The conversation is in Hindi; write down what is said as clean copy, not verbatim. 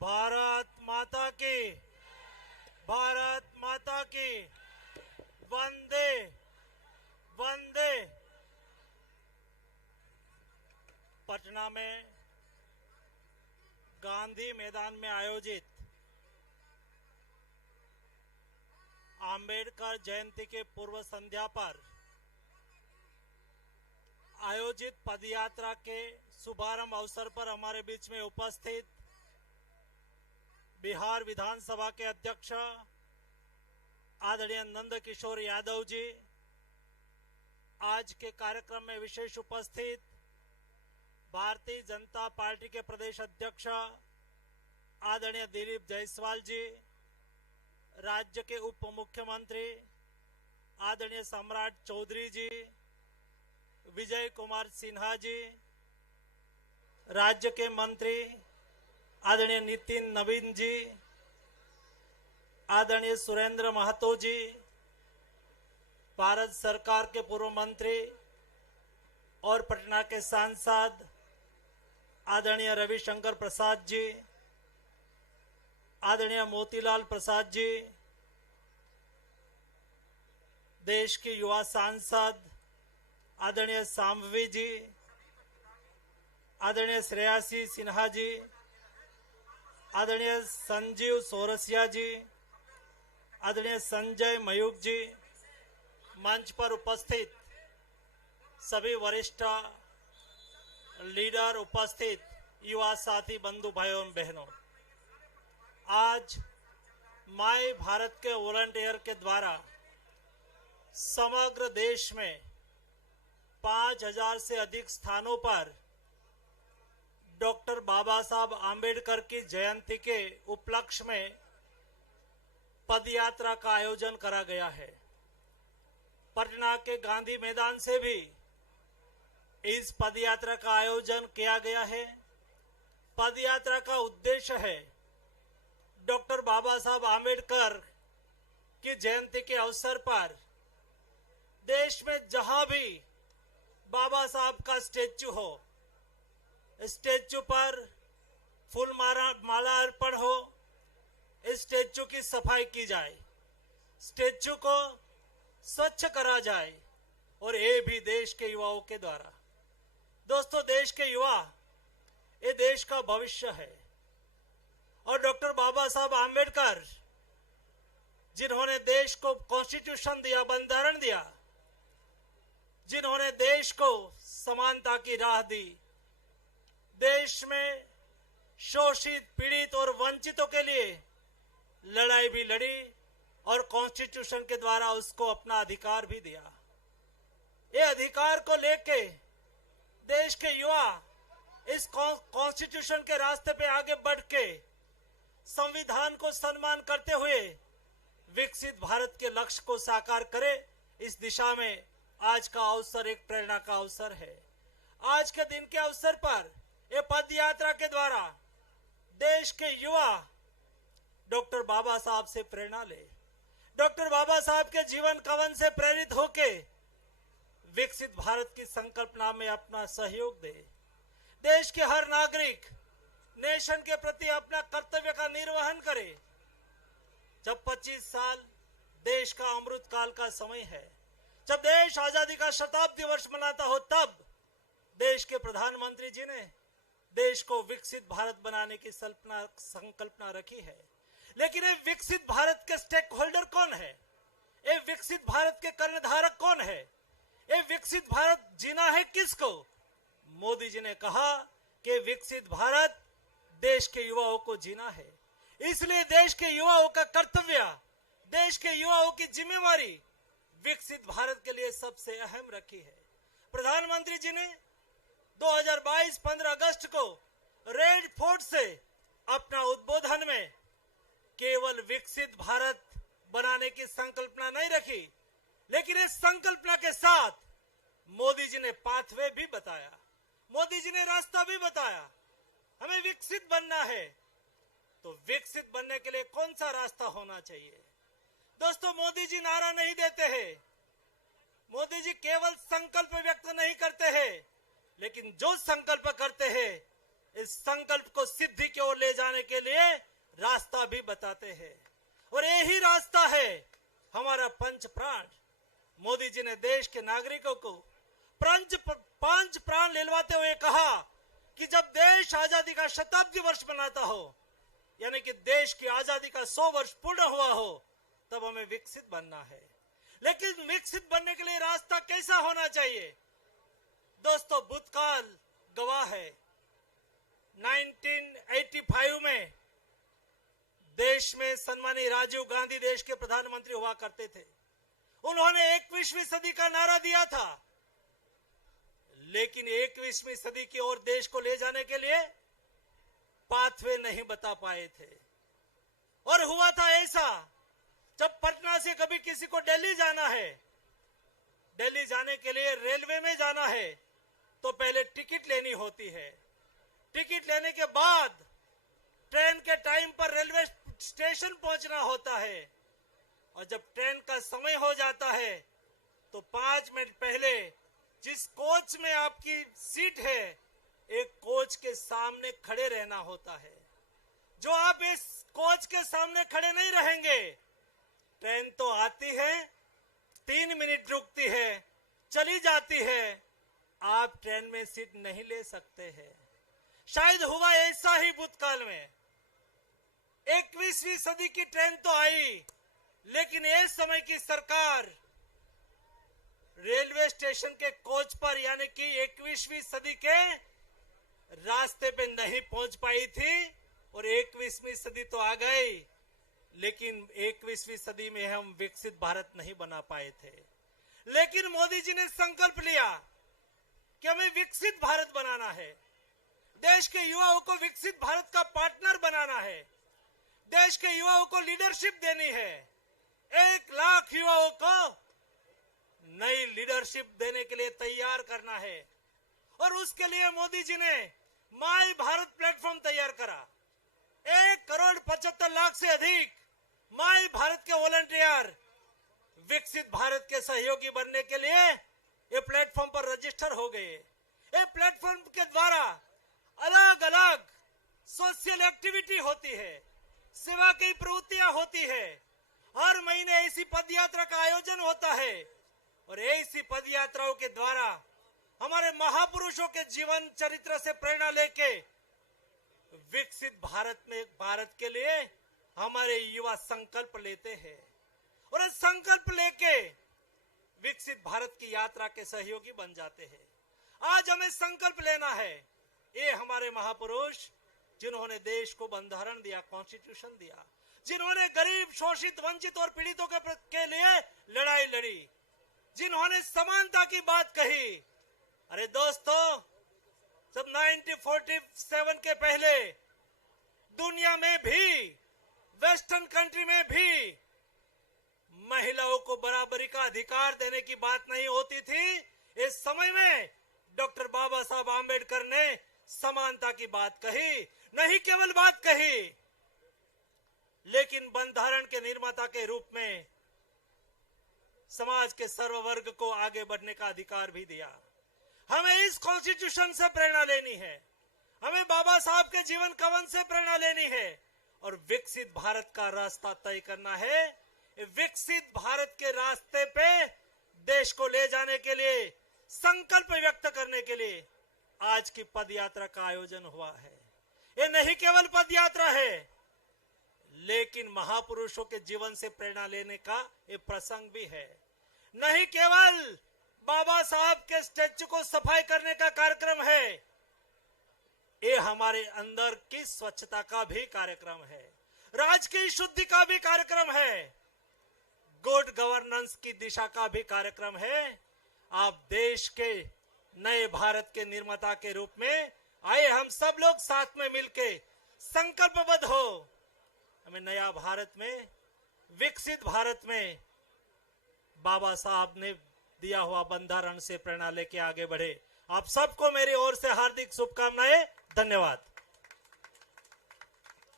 भारत माता की, भारत माता की, वंदे वंदे। पटना में गांधी मैदान में आयोजित आंबेडकर जयंती के पूर्व संध्या पर आयोजित पदयात्रा के शुभारंभ अवसर पर हमारे बीच में उपस्थित बिहार विधानसभा के अध्यक्ष आदरणीय नंद किशोर यादव जी, आज के कार्यक्रम में विशेष उपस्थित भारतीय जनता पार्टी के प्रदेश अध्यक्ष आदरणीय दिलीप जायसवाल जी, राज्य के उप मुख्यमंत्री आदरणीय सम्राट चौधरी जी, विजय कुमार सिन्हा जी, राज्य के मंत्री आदरणीय नितिन नवीन जी, आदरणीय सुरेंद्र महतो जी, भारत सरकार के पूर्व मंत्री और पटना के सांसद आदरणीय रविशंकर प्रसाद जी, आदरणीय मोतीलाल प्रसाद जी, देश की युवा सांसद आदरणीय सांभवी जी, आदरणीय श्रेयासी सिन्हा जी, आदरणीय संजीव सोरसिया जी, आदरणीय संजय मयूख जी, मंच पर उपस्थित सभी वरिष्ठ लीडर, उपस्थित युवा साथी, बंधु भाइयों और बहनों, आज माय भारत के वॉलंटियर के द्वारा समग्र देश में 5000 से अधिक स्थानों पर डॉक्टर बाबा साहब आंबेडकर की जयंती के उपलक्ष्य में पदयात्रा का आयोजन करा गया है। पटना के गांधी मैदान से भी इस पदयात्रा का आयोजन किया गया है। पदयात्रा का उद्देश्य है डॉक्टर बाबा साहब आंबेडकर की जयंती के अवसर पर देश में जहां भी बाबा साहब का स्टैच्यू हो, स्टैच्यू पर फूल माला अर्पण हो, स्टैच्यू की सफाई की जाए, स्टैच्यू को स्वच्छ करा जाए, और ये भी देश के युवाओं के द्वारा। दोस्तों, देश के युवा ये देश का भविष्य है, और डॉक्टर बाबा साहब आंबेडकर जिन्होंने देश को कॉन्स्टिट्यूशन दिया, बंधारण दिया, जिन्होंने देश को समानता की राह दी, देश में शोषित, पीड़ित और वंचितों के लिए लड़ाई भी लड़ी और कॉन्स्टिट्यूशन के द्वारा उसको अपना अधिकार भी दिया। ये अधिकार को लेके देश के युवा इस कॉन्स्टिट्यूशन के रास्ते पे आगे बढ़ के संविधान को सम्मान करते हुए विकसित भारत के लक्ष्य को साकार करे, इस दिशा में आज का अवसर एक प्रेरणा का अवसर है। आज के दिन के अवसर पर ये पद यात्रा के द्वारा देश के युवा डॉक्टर बाबा साहब से प्रेरणा ले, डॉक्टर बाबा साहब के जीवन कवन से प्रेरित होके विकसित भारत की संकल्पना में अपना सहयोग दे। देश के हर नागरिक नेशन के प्रति अपना कर्तव्य का निर्वहन करे। जब 25 साल देश का अमृत काल का समय है, जब देश आजादी का शताब्दी वर्ष मनाता हो, तब देश के प्रधानमंत्री जी ने देश को विकसित भारत बनाने की संकल्पना रखी है। लेकिन ये विकसित भारत के स्टेक होल्डर कौन है? ये विकसित भारत के कर्णधारक कौन है? ये विकसित भारत जीना है किसको? मोदी जी ने कहा कि विकसित भारत देश के युवाओं को जीना है। इसलिए देश के युवाओं का कर्तव्य, देश के युवाओं की जिम्मेवारी विकसित भारत के लिए सबसे अहम रखी है। प्रधानमंत्री जी ने 2022 15 अगस्त को रेड फोर्ट से अपना उद्बोधन में केवल विकसित भारत बनाने की संकल्पना नहीं रखी, लेकिन इस संकल्पना के साथ मोदी जी ने पाथवे भी बताया, मोदी जी ने रास्ता भी बताया। हमें विकसित बनना है, तो विकसित बनने के लिए कौन सा रास्ता होना चाहिए? दोस्तों, मोदी जी नारा नहीं देते हैं, मोदी जी केवल संकल्प व्यक्त नहीं करते हैं, लेकिन जो संकल्प करते हैं इस संकल्प को सिद्धि की ओर ले जाने के लिए रास्ता भी बताते हैं। और यही रास्ता है हमारा पंच प्राण। मोदी जी ने देश के नागरिकों को पांच प्राण दिलवाते हुए कहा कि जब देश आजादी का शताब्दी वर्ष मनाता हो, यानी कि देश की आजादी का 100 वर्ष पूर्ण हुआ हो, तब हमें विकसित बनना है। लेकिन विकसित बनने के लिए रास्ता कैसा होना चाहिए? दोस्तों, भूतकाल गवाह है। 1985 में देश में सम्मानीय राजीव गांधी देश के प्रधानमंत्री हुआ करते थे। उन्होंने 21वीं सदी का नारा दिया था, लेकिन 21वीं सदी की ओर देश को ले जाने के लिए पाथवे नहीं बता पाए थे। और हुआ था ऐसा, जब पटना से कभी किसी को दिल्ली जाना है, दिल्ली जाने के लिए रेलवे में जाना है तो पहले टिकट लेनी होती है। टिकट लेने के बाद ट्रेन के टाइम पर रेलवे स्टेशन पहुंचना होता है। और जब ट्रेन का समय हो जाता है तो 5 मिनट पहले जिस कोच में आपकी सीट है, एक कोच के सामने खड़े रहना होता है। जो आप इस कोच के सामने खड़े नहीं रहेंगे, ट्रेन तो आती है, 3 मिनट रुकती है, चली जाती है, आप ट्रेन में सीट नहीं ले सकते हैं। शायद हुआ ऐसा ही भूतकाल में। 21वीं सदी की ट्रेन तो आई, लेकिन इस समय की सरकार रेलवे स्टेशन के कोच पर, यानी कि 21वीं सदी के रास्ते पे नहीं पहुंच पाई थी। और 21वीं सदी तो आ गई, लेकिन 21वीं सदी में हम विकसित भारत नहीं बना पाए थे। लेकिन मोदी जी ने संकल्प लिया कि हमें विकसित भारत बनाना है। देश के युवाओं को विकसित भारत का पार्टनर बनाना है। देश के युवाओं को लीडरशिप देनी है। 1 लाख युवाओं को नई लीडरशिप देने के लिए तैयार करना है। और उसके लिए मोदी जी ने माई भारत प्लेटफॉर्म तैयार करा। 1,75,00,000 से अधिक माई भारत के वॉलंटियर विकसित भारत के सहयोगी बनने के लिए ये प्लेटफॉर्म पर रजिस्टर हो गए। ये प्लेटफॉर्म के द्वारा अलग अलग सोशल एक्टिविटी होती है, सेवा की प्रवृत्तियां होती है। हर महीने ऐसी पदयात्रा का आयोजन होता है। और ऐसी पदयात्राओं के द्वारा हमारे महापुरुषों के जीवन चरित्र से प्रेरणा लेके विकसित भारत के लिए हमारे युवा संकल्प लेते हैं। और इस संकल्प लेके विकसित भारत की यात्रा के सहयोगी बन जाते हैं। आज हमें संकल्प लेना है। ये हमारे महापुरुष जिन्होंने देश को बंधारण दिया, कॉन्स्टिट्यूशन दिया, जिन्होंने गरीब, शोषित, वंचित और पीड़ितों के लिए लड़ाई लड़ी, जिन्होंने समानता की बात कही। अरे दोस्तों, जब 1947 के पहले दुनिया में भी, वेस्टर्न कंट्री में भी महिलाओं को बराबरी का अधिकार देने की बात नहीं होती थी, इस समय में डॉक्टर बाबा साहब आंबेडकर ने समानता की बात कही। नहीं केवल बात कही, लेकिन बंधारण के निर्माता के रूप में समाज के सर्व वर्ग को आगे बढ़ने का अधिकार भी दिया। हमें इस कॉन्स्टिट्यूशन से प्रेरणा लेनी है। हमें बाबा साहब के जीवन कवन से प्रेरणा लेनी है और विकसित भारत का रास्ता तय करना है। विकसित भारत के रास्ते पे देश को ले जाने के लिए, संकल्प व्यक्त करने के लिए आज की पदयात्रा का आयोजन हुआ है। ये नहीं केवल पदयात्रा है, लेकिन महापुरुषों के जीवन से प्रेरणा लेने का ये प्रसंग भी है। नहीं केवल बाबा साहब के स्टैच्यू को सफाई करने का कार्यक्रम है, ये हमारे अंदर की स्वच्छता का भी कार्यक्रम है, राजकीय शुद्धि का भी कार्यक्रम है, गुड गवर्नेंस की दिशा का भी कार्यक्रम है। आप देश के नए भारत के निर्माता के रूप में आए, हम सब लोग साथ में मिलके संकल्पबद्ध हो। हमें नया भारत में, विकसित भारत में बाबा साहब ने दिया हुआ बंधारण से प्रेरणा लेके आगे बढ़े। आप सबको मेरी ओर से हार्दिक शुभकामनाएं। धन्यवाद।